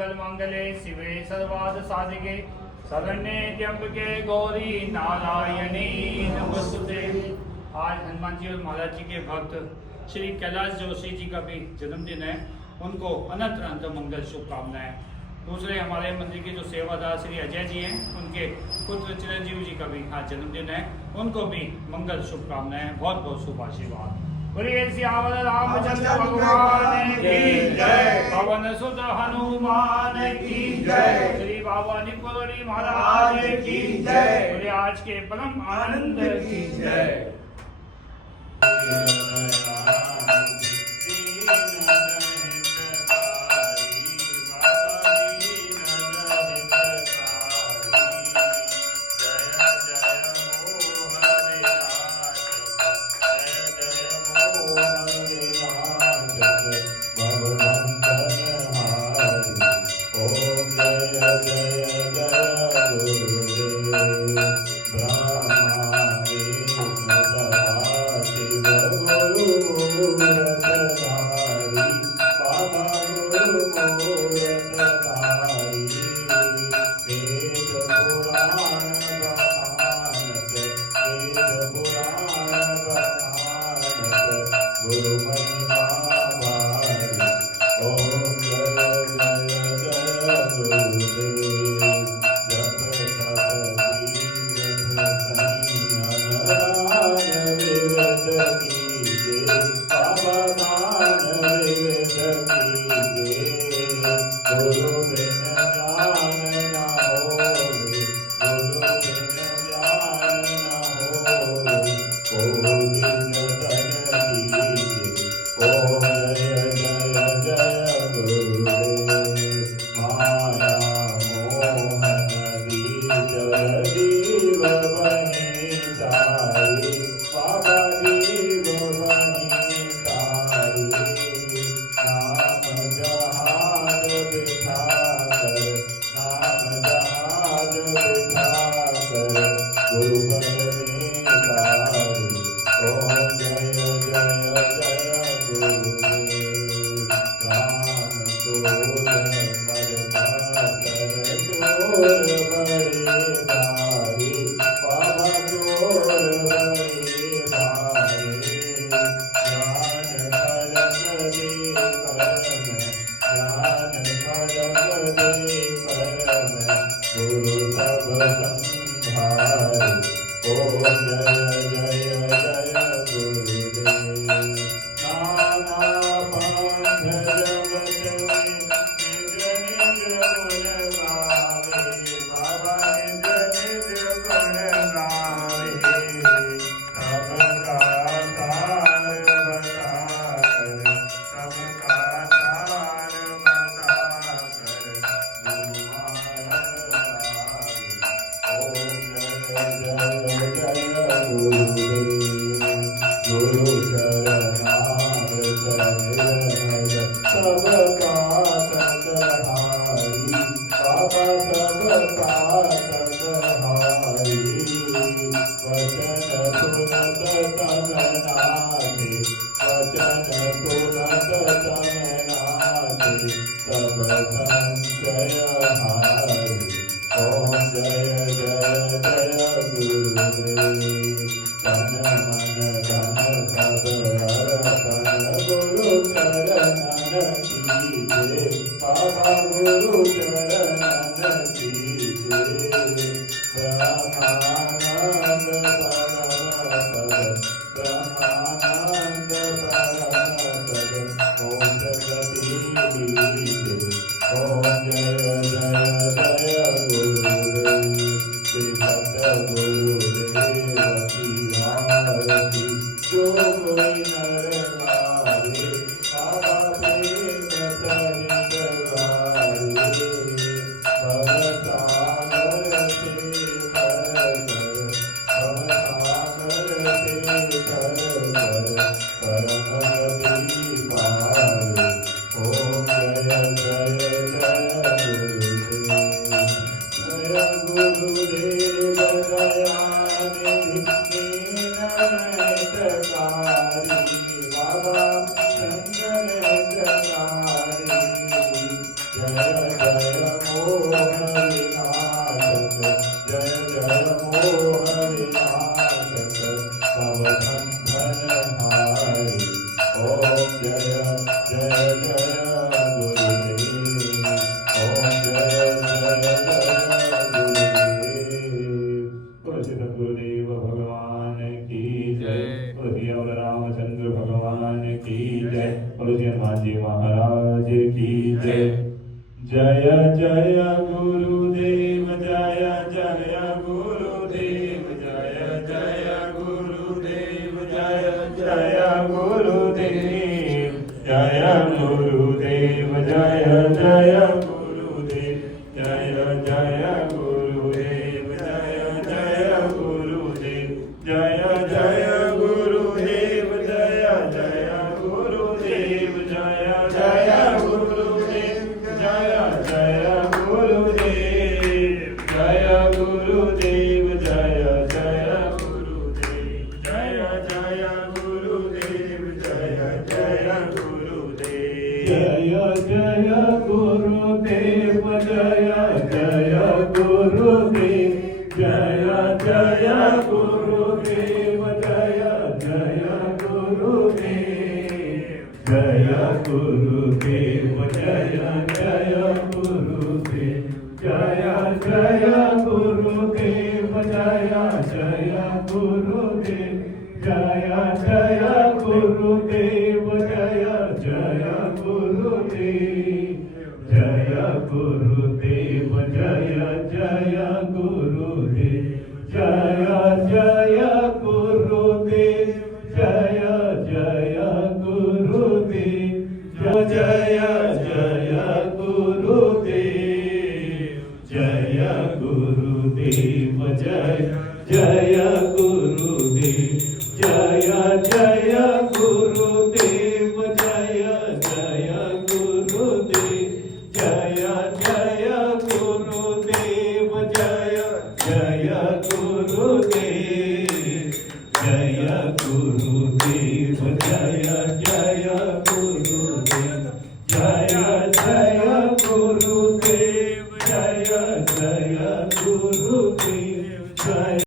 मंगल मंगले शिवे सर्वार्थ साधिके शरण्ये त्र्यंबके गौरी नारायणी नमस्तुते। आज हनुमान जी और महाराज जी के भक्त श्री कैलाश जोशी जी का भी जन्मदिन है। उनको अनंत अनंत मंगल शुभकामनाएं। दूसरे हमारे मंदिर के जो सेवादार श्री अजय जी हैं, उनके पुत्र चिरंजीव जी का भी आज जन्मदिन है। उनको भी मंगल शुभकामनाएं, बहुत बहुत शुभ आशीर्वाद। बोलिए सियावर रामचंद्र भगवान की जय, पवन सुत हनुमान की जय, श्री बाबा निकोरी महाराज की जय, बोले आज के परम आनंद की जय। Jaya Gurudev, Jaya Jaya Gurudev.